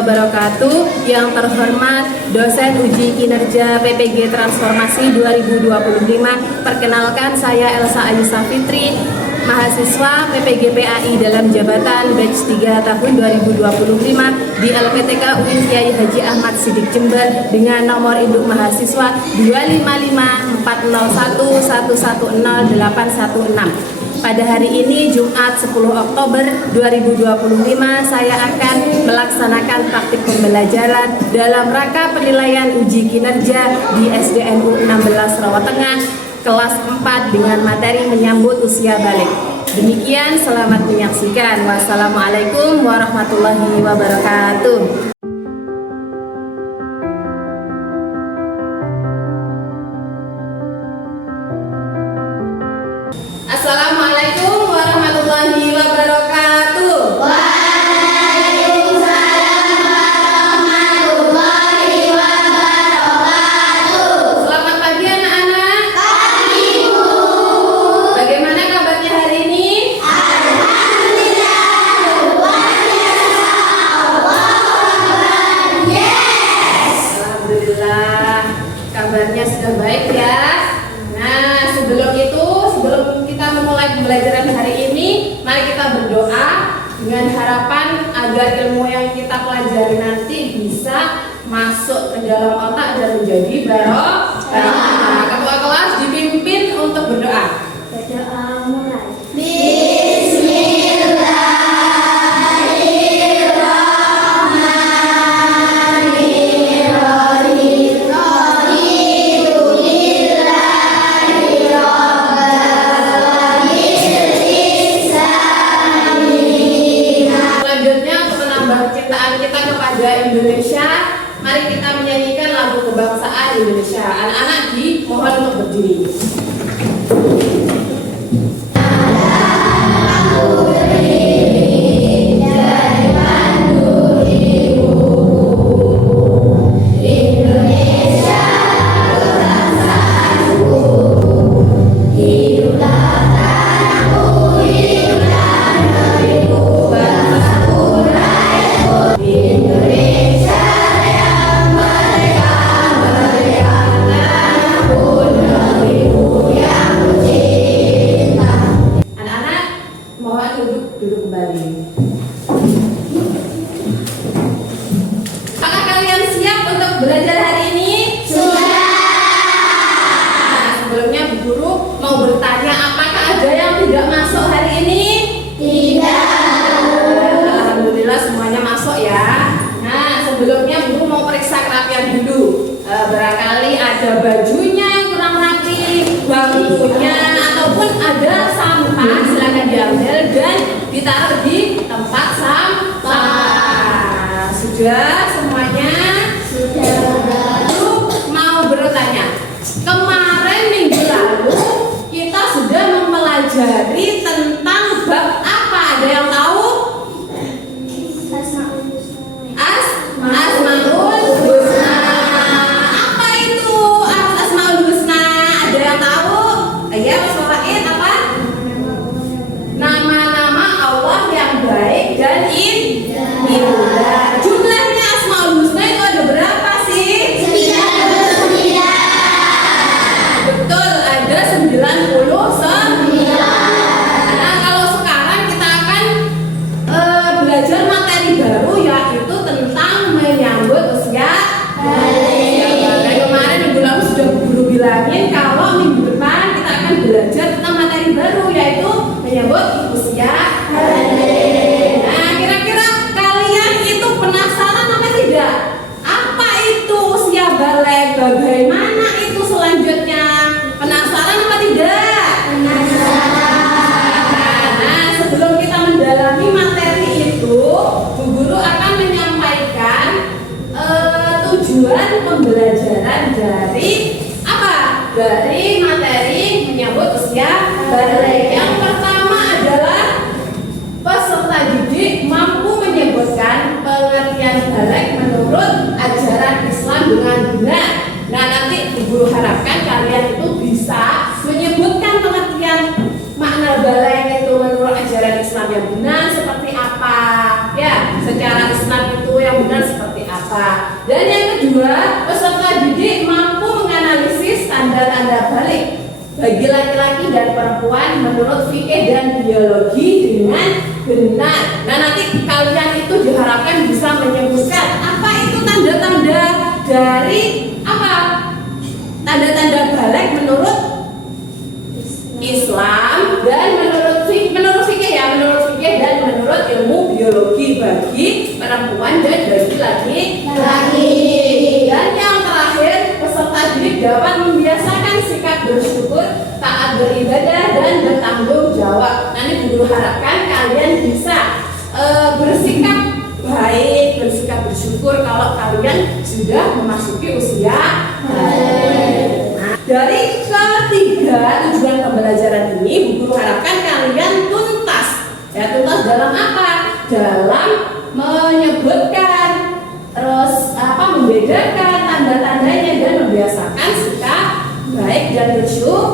wabarakatuh. Yang terhormat dosen uji kinerja PPG Transformasi 2025. Perkenalkan, saya Elsa Ayusa Fitri, mahasiswa PPG PAI dalam jabatan batch 3 tahun 2025 di LPTK UIN Kiai Haji Ahmad Siddiq Jember dengan nomor induk mahasiswa 25540110816. Pada hari ini, Jumat 10 Oktober 2025, saya akan melaksanakan praktik pembelajaran dalam rangka penilaian uji kinerja di SDNU 16 Rawa Tengah, kelas 4 dengan materi menyambut usia balik. Demikian, selamat menyaksikan. Wassalamualaikum warahmatullahi wabarakatuh. Assalamualaikum warahmatullahi wabarakatuh. Waalaikumsalam warahmatullahi wabarakatuh. Selamat pagi anak-anak. Pagi, Bu. Bagaimana kabarnya hari ini? Alhamdulillah, luar biasa. Allahu Akbar. Yes. Alhamdulillah, kabarnya sudah baik ya. Nah, sebelum kita memulai pembelajaran hari ini, mari kita berdoa dengan harapan agar ilmu yang kita pelajari nanti bisa masuk ke dalam otak dan menjadi barokah. Ketua kelas dipimpin untuk berdoa. Berdoa mulai. Indonesia, mari kita menyanyikan lagu kebangsaan Indonesia. Anak-anak dimohon untuk berdiri. Duduk kembali. Apakah kalian siap untuk belajar hari ini? Sudah. Nah, sebelumnya Bu Guru mau bertanya, apakah ada yang tidak masuk hari ini? Tidak. Alhamdulillah semuanya masuk ya. Nah, sebelumnya Bu Guru mau periksa kerapian dulu. Barangkali ada bajunya yang kurang rapi, bangkunya, ataupun ada sampah, silakan diambil dan ditaruh di tempat sampah. Sudah semuanya? Sudah. Lalu mau bertanya, kemarin minggu lalu kita sudah mempelajari tentang bab apa? Ada yang tahu? Asmaul Husna. Apa itu Asmaul Husna? Ada yang tahu? Ya, Mas Faid, apa? Nama-nama Allah yang baik dan indah. Jumlahnya Asmaul Husna itu ada berapa sih? 99. Betul, ada 99. Nah, kalau sekarang kita akan belajar materi baru, yaitu tentang menyambut usia balik. Kemarin minggu lalu sudah guru bilangin kalau minggu depan kita akan belajar tentang materi baru, yaitu menyambut usia balik. Nah, kira-kira kalian itu penasaran apa tidak? Apa itu usia balik? Bagaimana itu selanjutnya? Penasaran apa tidak? Nah, sebelum kita mendalami materi itu, Bu Guru akan menyampaikan tujuan pembelajaran dari apa? Dari materi menyambut usia balik. Yang pertama adalah peserta didik mampu menyebutkan pengertian balik menurut ajaran Islam dengan benar. Nah, nanti Bu Guru harapkan kalian itu bisa menyebutkan pengertian makna balik itu menurut ajaran Islam yang benar seperti apa. Ya, secara Islam itu yang benar Dan yang kedua, peserta didik mampu menganalisis tanda-tanda balik bagi laki-laki dan perempuan menurut fikih dan biologi dengan benar. Nah, nanti kalian itu diharapkan bisa menyebutkan apa itu tanda-tanda dari apa? Tanda-tanda balik menurut Islam dan menurut fikih ya, menurut fikih dan menurut ilmu biologi bagi perempuan dan bagi laki-laki. Dan yang terakhir, peserta didik dapat membiasakan sikap bersyukur, taat beribadah dan bertanggung jawab. Nanti guru harapkan kalian bisa bersikap baik, bersikap bersyukur kalau kalian sudah memasuki usia balik. Dari ketiga tujuan pembelajaran ini, Bu Guru harapkan kalian tuntas. Ya, tuntas dalam apa? Dalam menyebutkan, terus membedakan tanda-tandanya dan membiasakan sikap baik dan bersyukur.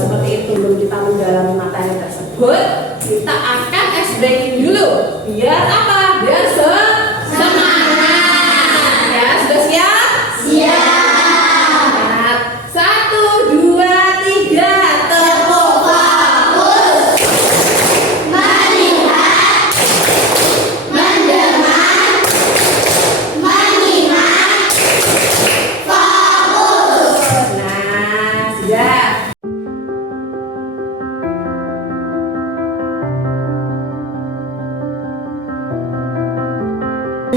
Seperti itu. Belum kita mendalami materi tersebut, kita akan ice breaking dulu. Biar apa? Biar semangat. Ya, sudah siap? Siap.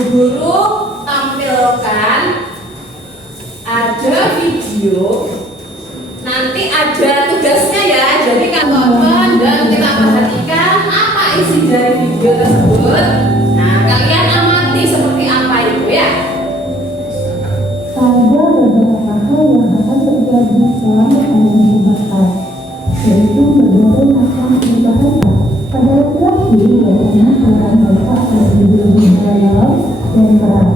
Guru tampilkan ada video, nanti ada tugasnya ya, jadi kalian tonton dan kita perhatikan apa isi dari video tersebut. Nah, kalian amati seperti apa itu ya. Ada beberapa hal yang akan terjadi selama kalian dibakar, yaitu berbagai macam berbahaya. Pada laki-laki biasanya akan mereka lebih dalam dan keras,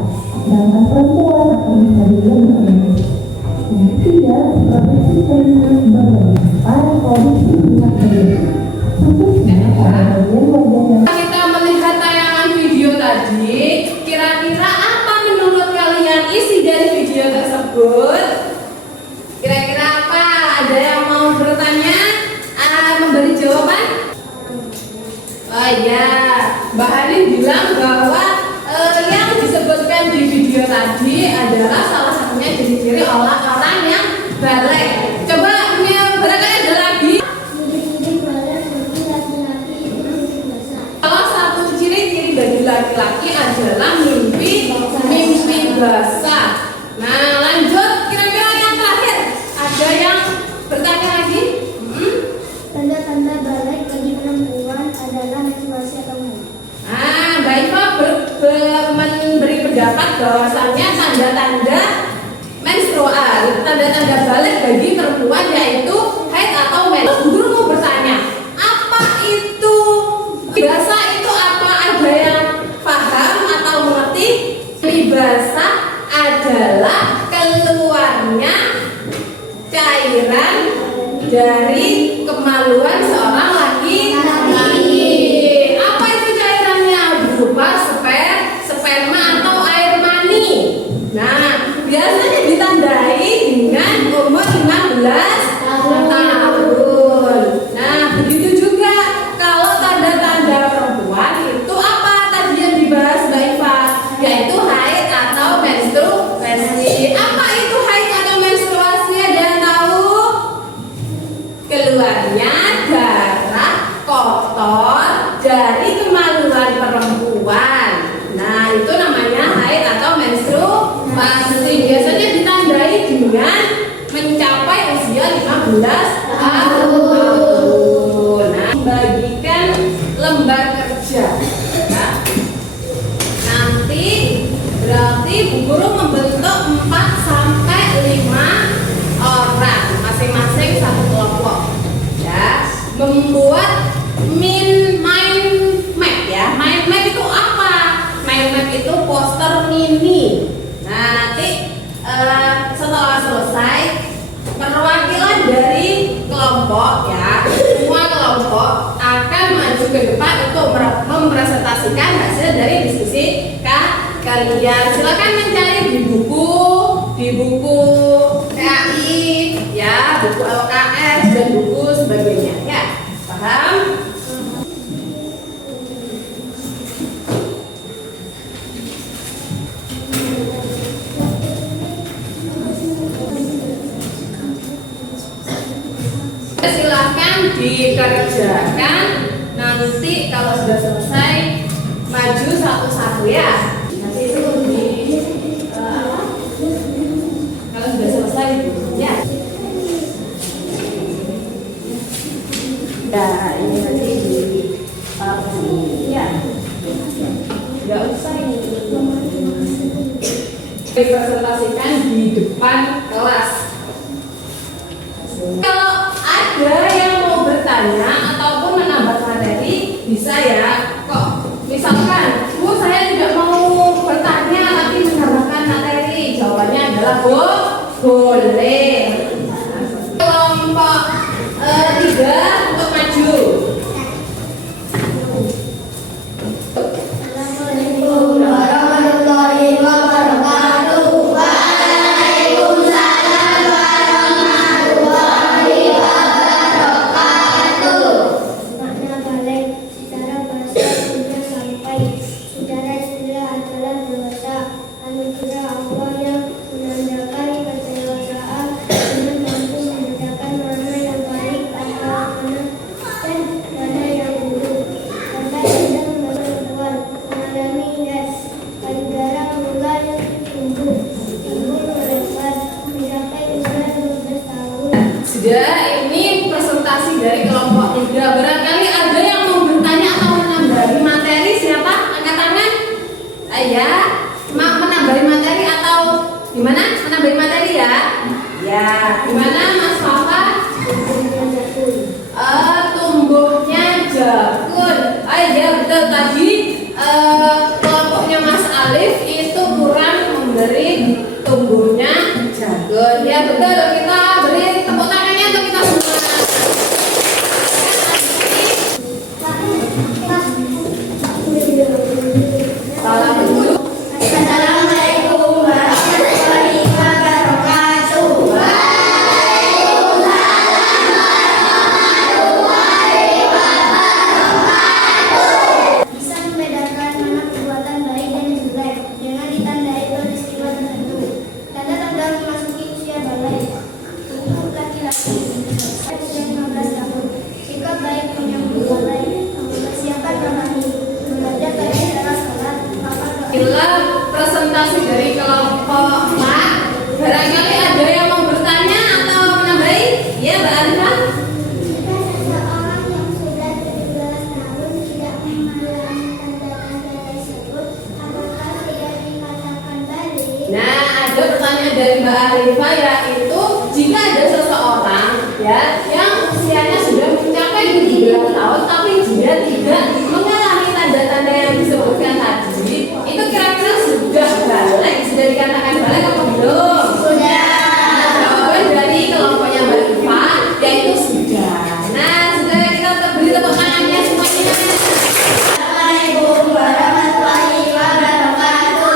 sedangkan perempuan akan menjadi lebih lembut. Yang ketiga, profesi terlihat sebagai pada kondisi minyak beli. Khususnya pada bagian wajah yang Kita melihat tayangan video tadi, kira-kira apa menurut kalian isi dari video tersebut? Kira-kira apa? Ada yang mau bertanya? Memberi jawaban? Oh iya, Mbak Hanin bilang bahwa yang disebutkan di video tadi adalah salah satunya ciri-ciri orang yang balik. Coba barangkali ada lagi. ciri-ciri balik bagi laki-laki itu biasa. Salah satu ciri-ciri bagi laki-laki adalah mimpi basah. Nah, lanjut, kira-kira yang terakhir ada yang bertanya lagi? Tanda-tanda balik bagi perempuan adalah menstruasi atau haid. Mbak Iva memberi pendapat bahwasannya tanda-tanda menstrual, tanda-tanda balik bagi perempuan yaitu haid atau mens. Guru mau bertanya, apa itu? Biasa itu apa? Ada yang paham atau mengerti? Biasa adalah keluarnya cairan dari kemaluan seorang laki-laki. Apa itu cairannya? Berupa sperma atau air mani. Nah, biasanya ditandai dengan umur 15 tahun. Nah, begitu juga kalau tanda-tanda perempuan itu apa tadi yang dibahas Mbak Iva? Yaitu haid atau menstruasi. Apa itu haid atau menstruasi? Ada yang tahu? Keluarnya darah kotor dari kemaluan perempuan. Nah, itu namanya haid atau menstruasi. Biasanya ditandai dengan mencapai usia 15 tahun. Nah, bagikan lembar kerja. Nah, nanti berarti Bu Guru membentuk 4 sampai 5 orang, masing-masing satu kelompok. Ya, membuat mind map ya. Mind map itu apa? Mind map itu poster mini. Nah, nanti setelah selesai perwakilan dari kelompok ya, semua kelompok akan maju ke depan untuk mempresentasikan hasil dari diskusi kalian. Silakan Silahkan dikerjakan. Nanti kalau sudah selesai maju satu-satu ya. Nanti itu di kalau sudah selesai ya. Nah ini nanti di ya. Nggak usah ini. Dipresentasikan di depan kelas. Kalau ada yang mau bertanya ataupun menambah materi bisa ya. Kok misalkan Bu saya tidak mau bertanya tapi menambahkan materi, jawabannya adalah boleh. Kelompok 3 untuk maju. Assalamualaikum warahmatullahi wabarakatuh. Waalaikumsalam warahmatullahi wabarakatuh. Makna balik secara bahasa sudah sampai. Secara istilah adalah bahasa anugerah Allah yang menandakan kedewasaan dengan mampu membedakan mana yang baik atau mana dan mana yang buruk. Karena sedang berbuat mengalami payudara mulai tumbuh melebar mencapai usia 12 tahun. Sudah, ini presentasi dari kelompok 3. Barangkali ada yang mau bertanya atau menambahi materi, siapa? Angkat tangan. Ya, menambahi materi atau gimana? Menambahi materi ya? Ya, gimana Mas Fafa? Tumbuhnya jakun. Ya betul tadi kelompoknya Mas Alif itu kurang memberi tumbuhnya jagun. Ya betul, kita beri tepuk tangannya untuk kita semua. Salam dulu. Assalamualaikum warahmatullahi wabarakatuh. Bisa membedakan mana perbuatan baik dan jelek dengan ditandai peristiwa tertentu. Tanda-tanda memasuki usia balik. Untuk laki-laki usia 15 tahun. Sikap baik menyambut balik. Mempersiapkan rohani. Belajar baik dalam sholat. Inilah presentasi dari kelompok 4. Barangkali ada yang mau bertanya atau menambahi? Ya, Mbak Arifah. Jika seseorang yang sudah 17 tahun tidak mengalami tanda-tanda tersebut, apakah tidak dikatakan balik? Nah, ada pertanyaan dari Mbak Arifah, yaitu jika ada seseorang ya yang usianya sudah mencapai 17 tahun tapi dia tidak mengalami tanda-tanda yang disebutkan tadi, itu kira-kira sudah balik, sudah dikatakan balik apa belum? Sudah. Jawaban dari kelompoknya Mbak Arifah yaitu sudah. Nah, sudah, kita beri tepuk tangannya semuanya. Assalamualaikum warahmatullahi wabarakatuh.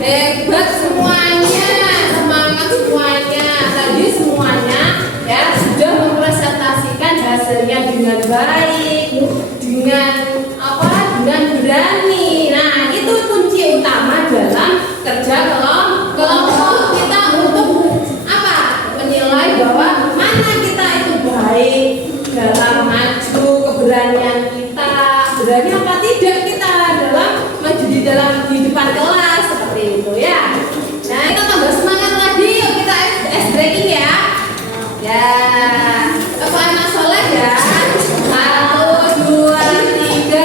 Hebat semuanya, semangat semuanya. Tadi semuanya ya sudah mempresentasikan hasilnya dengan baik, dengan apa? Dengan berani. Nah, itu kunci utama dalam kerja kelompok kita untuk apa? Menilai bahwa mana kita itu baik dalam maju, keberanian kita, berani apa tidak kita dalam maju di depan kelas seperti itu ya. Nah, kita tambah semangat lagi, yuk kita ice breaking ya. Ya, apa anak soleh ya? 1, 2, 3.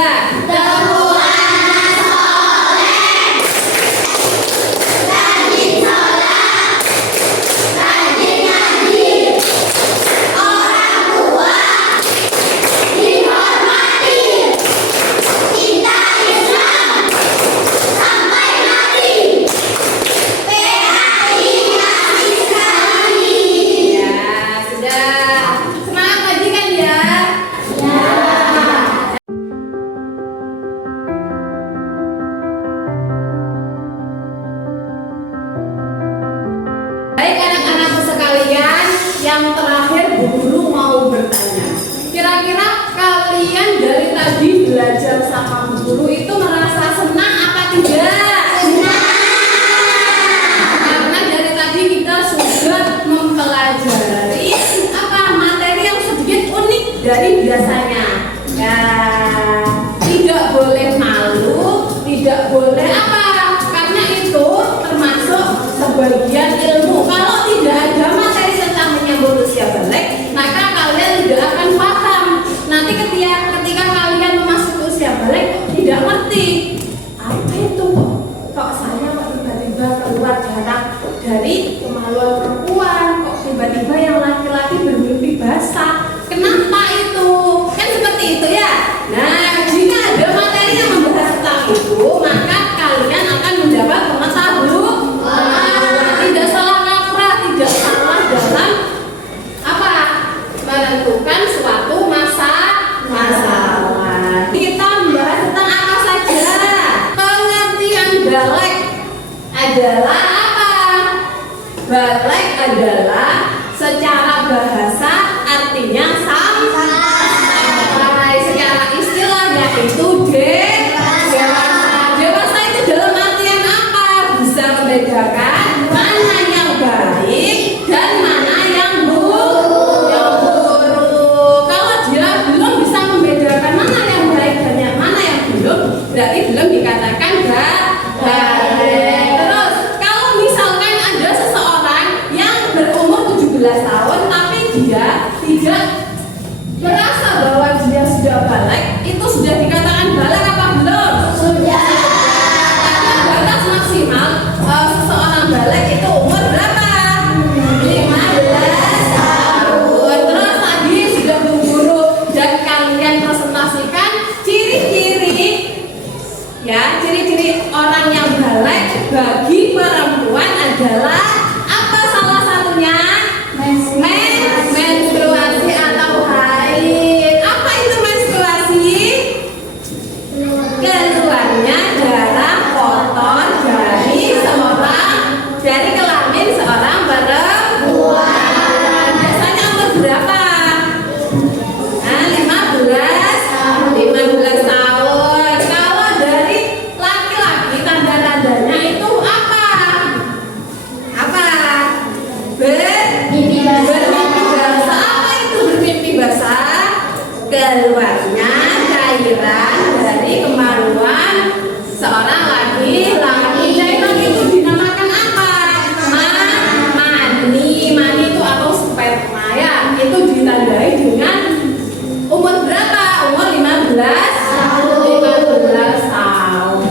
Ya, sudah. Semangat lagi kan ya? Baik anak-anakku sekalian, yang terakhir Bu Guru mau bertanya. Kira-kira kalian dari tadi belajar sama Bu Guru itu merasa senang apa tidak? Senang. Karena dari tadi kita sudah mempelajari adalah apa? Balik adalah secara bahasa artinya sampai, secara istilah yaitu dewasa. Dewasa itu dalam artian apa? Bisa membedakan mana yang baik dan mana yang buruk. Kalau dia belum bisa membedakan mana yang baik dan yang mana yang buruk, berarti belum dikatakan baik. Terus kalau misalkan ada seseorang yang berumur 17 tahun tapi dia tidak merasa bahwa dia sudah balik, itu sudah dikatakan balik apa belum? Sudah. Batas maksimal seseorang balik itu umur berapa? 15 tahun. Terus tadi sudah memburu dan kalian presentasikan ciri-ciri, ya, ciri-ciri orang yang balik bagi perempuan adalah apa salah satunya? Menstruasi atau haid. Apa itu menstruasi? Keluarnya darah kotor dari kelamin seorang perempuan. Biasanya umur berapa? 15 tahun. Kalau dari laki-laki tanda-tandanya itu apa? Bermimpi basah. Apa itu bermimpi basah? Keluarnya cairan dari kemaluan seorang laki-laki. Cairan itu dinamakan apa? Mani itu atau sperma, ya. Itu ditandai dengan umur berapa? Umur 15 tahun.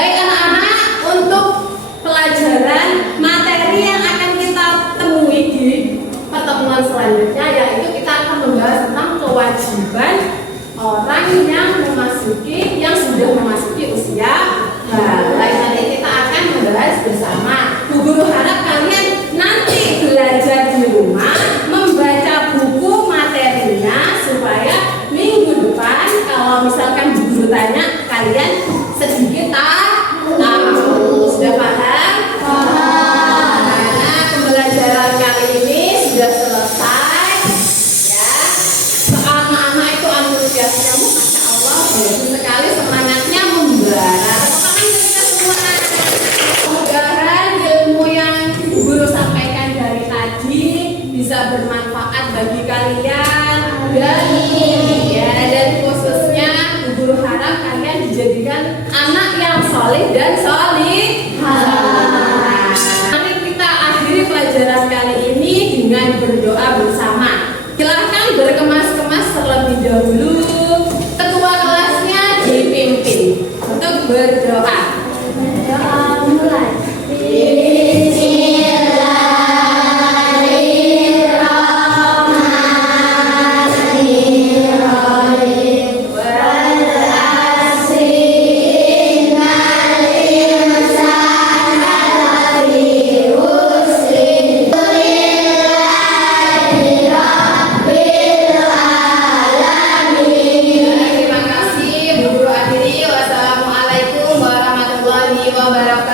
Baik anak-anak, untuk pelajaran materi yang akan kita temui di pertemuan selanjutnya, yaitu kita akan membahas tentang kewajiban orang yang sudah memasuki usia balik. Nanti kita akan membahas bersama. Bu Guru harap kalian nanti belajar di rumah membaca buku materinya supaya minggu depan kalau misalkan Bu Guru tanya kalian sedikit tahu. Sudah paham? Karena pembelajaran kali ini sudah selesai, ya. Anak-anak itu antusiasnya, masya Allah, bagus sekali, semangatnya membara. Tangan kita semua. Mudah-mudahan ilmu yang Bu Guru sampaikan dari tadi bisa bermanfaat bagi kalian dan khususnya Bu Guru harap kalian dijadikan anak yang soleh dan solihah. Mari kita akhiri pelajaran kali ini dengan berdoa bersama. Silahkan berkemas-kemas terlebih dahulu. Ketua kelasnya dipimpin untuk berdoa. Berdoa mulai. Terima kasih Bu Guru akhiri. Wassalamualaikum warahmatullahi wabarakatuh.